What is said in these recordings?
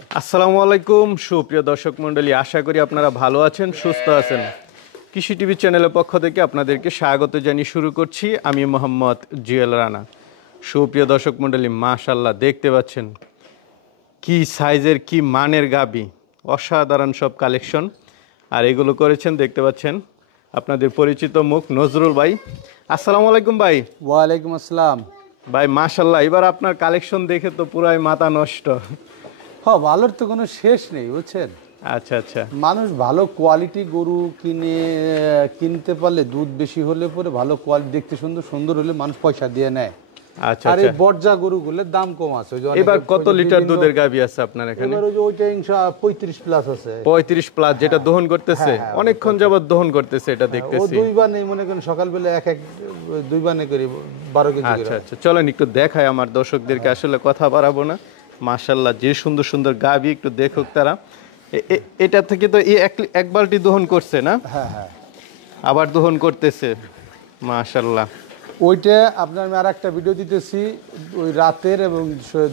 আসসালামু আলাইকুম সুপ্রিয় দর্শক মণ্ডলী, আশা করি আপনারা ভালো আছেন, সুস্থ আছেন। কৃষি টিভি চ্যানেলের পক্ষ থেকে আপনাদেরকে স্বাগত জানিয়ে শুরু করছি আমি মোহাম্মদ জুয়েল রানা। সুপ্রিয় দর্শক মণ্ডলী, মাশাআল্লাহ দেখতে পাচ্ছেন কি সাইজের কি মানের গাবি, অসাধারণ সব কালেকশন। আর এগুলো করেছেন দেখতে পাচ্ছেন আপনাদের পরিচিত মুখ নজরুল ভাই। আসসালামু আলাইকুম ভাই। ওয়ালাইকুম আসসালাম। ভাই মাশাআল্লাহ, এবার আপনার কালেকশন দেখে তো পুরাই মাথা নষ্ট। হ্যাঁ, ভালোর তো কোনো শেষ নেই বুঝছেন। আচ্ছা আচ্ছা, মানুষ ভালো কোয়ালিটি গরু কিনতে পারলে, দুধ বেশি হলে পরে ভালো কোয়ালিটি, দেখতে সুন্দর সুন্দর হলে মানুষ পয়সা দিয়ে নেয়। আচ্ছা আর এই আচ্ছা। বর্জা গরুগুলোর দাম কম আছে। এবার কত লিটার দুধের গাবি আছে আপনার এখানে? এবার ওই যে ওইটা 35 প্লাস আছে। 35 প্লাস, যেটা দহন করতেছে অনেকক্ষণ যাবত দহন করতেছে, এটা ও দেখতেছি। দুইবার নেই মনে করেন, সকালবেলা দুইবার নেই করি 12 কেজি আচ্ছা করে। আচ্ছা, চলেন একটু দেখাই আমার দর্শকদেরকে, আসলে কথা বাড়াবো না। মাশাআল্লাহ, যে সুন্দর সুন্দর গাবি একটু দেখুক তারা। এটা থেকে তো এক বালতি দহন করছে না? হ্যাঁ হ্যাঁ, আবার দহন করতেছে। মাশাআল্লাহ। ওইটা আপনার আমি আর একটা ভিডিও দিতেছি, ওই রাতের এবং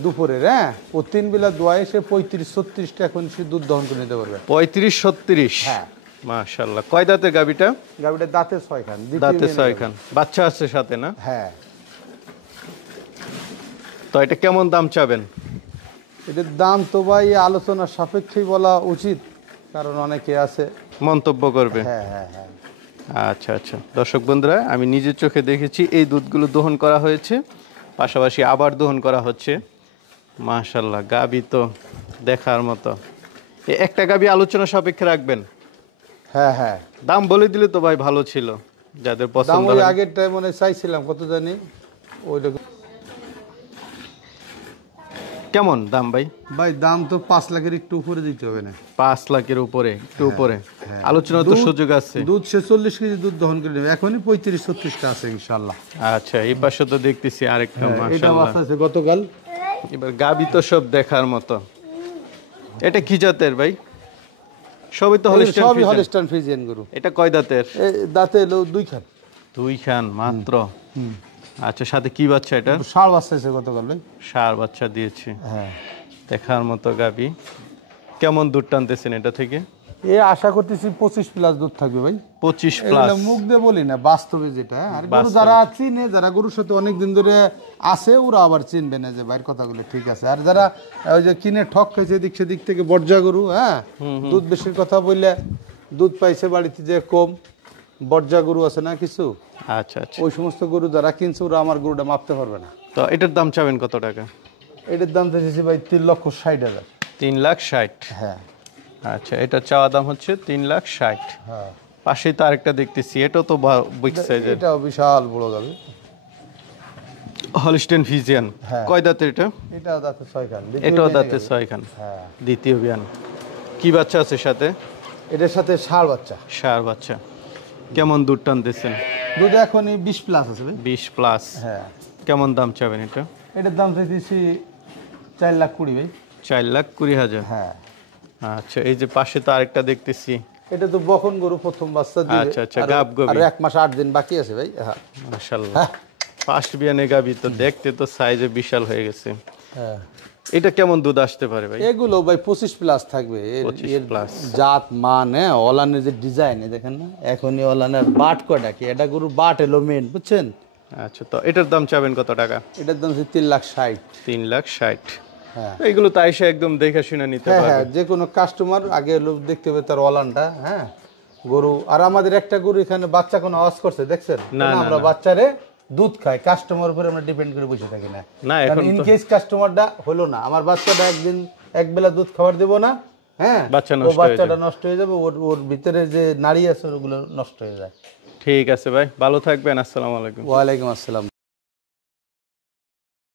দুপুরের। হ্যাঁ, ও 3 বেলা দোয়ায় সে 35-36টা এখন সে দুধ দহন করে নিতে পারবে। 35-36। হ্যাঁ। মাশাআল্লাহ, কয় দাঁতের গাবিটা? গাভিটা দাঁতে 6 খান, দাঁতে 6 খান, বাচ্চা আছে সাথে না? হ্যাঁ। তো এটা কেমন দাম চাবেন? এটার দাম তো ভাই আলোচনার সাপেক্ষেই বলা উচিত, কারণ অনেকে আছে মন্তব্য করবে। হ্যাঁ হ্যাঁ হ্যাঁ। আচ্ছা আচ্ছা, দর্শক বন্ধুরা, আমি নিজের চোখে দেখেছি এই দুধগুলো দহন করা হয়েছে, পাশাপাশি আবার দহন করা হচ্ছে। মাশাআল্লাহ, গাবি তো দেখার মতো। একটা গাবি আলোচনা সাপেক্ষে রাখবেন। হ্যাঁ হ্যাঁ, দাম বলে দিলে তো ভাই ভালো ছিল, যাদের দাম পছন্দ ওই হয়। আগের টাইমে চাইছিলাম কত জানি, ওইটা কেমন দাম ভাই? ভাই দাম তো 5 লাখের একটু উপরে দিতে হবে না। 5 লাখের উপরে, একটু উপরে আলোচনা তো সুযোগ আছে। দুধ সে 40 কেজি দুধ দহন করে নেবে, এখনই 35-36টা আছে ইনশাআল্লাহ। আচ্ছা, এই পাশে তো দেখতেছি আরেকটা। এটা মাশাআল্লাহ, বাচ্চা আছে গতকাল। এবার গাবি তো সব দেখার মতো। এটা কি জাতের ভাই? সবই তো হলিস্টাইন সবই ফ্রিজিয়ান। হলিস্টাইন ফ্রিজিয়ান গরু। এটা কয় দাঁতের? দাঁতে এলো 2 খান। 2 খান মাত্র। আচ্ছা, সাথে কি বাচ্চা এটা? ষাঁড় বাচ্চা আছে গতকাল ভাই। ষাঁড় বাচ্চা দিয়েছে। হ্যাঁ, দেখার মতো গাবি। কেমন দুধ টানতেছেন এটা থেকে? এ আশা করতেছি 25 প্লাস দুধ থাকবে ভাই। 25 প্লাস। এগুলো মুখ দিয়ে বলি না, বাস্তবে যেটা। আর গরু যারা চিনে, যারা গরুর সাথে অনেক দিন ধরে আছে, ওরা আবার চিনবে না যে ভাইয়ের কথাগুলো ঠিক আছে। আর যারা ওই যে কিনে ঠক খাইছে এদিক সেদিক থেকে বর্জা গরু, হ্যাঁ, দুধ বেশির কথা বললে দুধ পাইছে বাড়িতে যে কম, বর্জা গরু আছে না কিছু, আচ্ছা আচ্ছা। ওই সমস্ত গরু যারা কিনছে ওরা আমার গরুটা মাপতে পারবে না। তো এটার দাম চাবেন কত টাকা? এটার দাম চাইছি ভাই 3,60,000। 3,60,000। হ্যাঁ আচ্ছা, এটা চাওয়া দাম হচ্ছে 3,60,000। হ্যাঁ, পাশেই তো আরেকটা দেখতেছি, এটাও তো বিগ সাইজের। এটাও বিশাল বড় যাবে। Holstein Friesian. হ্যাঁ। কয় দাঁতের এটা? এটাও দাঁতে 6 খান। এটাও দাঁতে 6 খান। হ্যাঁ, দ্বিতীয় বিয়ান। কি বাচ্চা আছে সাথে? এটার সাথে ষাঁড় বাচ্চা। ষাঁড় বাচ্চা। কেমন দুধ টানতেছেন? দুধ এখনই 20 প্লাস আছে ভাই। 20 প্লাস। হ্যাঁ, কেমন দাম চাবেন এটা? এটার দাম চাইতেছি 4,20,000 ভাই। 4,20,000। হ্যাঁ, আচ্ছা, এই যে পাশে তো আরেকটা দেখতেছি। এটা তো বকন গরু, প্রথম বাচ্চা দিবে। আচ্ছা আচ্ছা, গাব গবি। আর 1 মাস 8 দিন বাকি আছে ভাই। হ্যাঁ মাশাআল্লাহ, হ্যাঁ ফার্স্ট বিয়ানে গাবি তো দেখতে তো সাইজে বিশাল হয়ে গেছে। হ্যাঁ, এটা কেমন দুধ আসতে পারে ভাই? এগুলো ভাই 25 প্লাস থাকবে। 25 প্লাস। জাত মান, হ্যাঁ, অলানের যে ডিজাইন দেখেন না, এখনই অলানের বাট কয়টা কি, এটা গরু বাট এলো মেন, বুঝছেন। আচ্ছা, তো এটার দাম চাবেন কত টাকা? এটার দাম হচ্ছে 3,60,000। 3,60,000। হ্যাঁ এগুলো তো আইসা একদম দেখে শুনে নিতে হ্যাঁ পারবে। হ্যাঁ, যে কোনো কাস্টমার আগে লোক দেখতে হবে তার অলানটা। হ্যাঁ, গরু আর আমাদের একটা গরু এখানে বাচ্চা কোনো আওয়াজ করছে দেখছেন না, না? আমরা বাচ্চারে দুধ খাই, কাস্টমার উপরে আমরা ডিপেন্ড করে বসে থাকি না। না, এখন ইন তো কেস কাস্টমারটা হলো না, আমার বাচ্চাটা একদিন এক বেলা দুধ খাবার দেবো না, হ্যাঁ, বাচ্চা ও নষ্ট হয়ে বাচ্চাটা নষ্ট হয়ে যাবে, ওর ভিতরে যে নাড়ি আছে ওগুলো নষ্ট হয়ে যায়। ঠিক আছে ভাই, ভালো থাকবেন। আসসালামু আলাইকুম। ওয়ালাইকুম আসসালাম।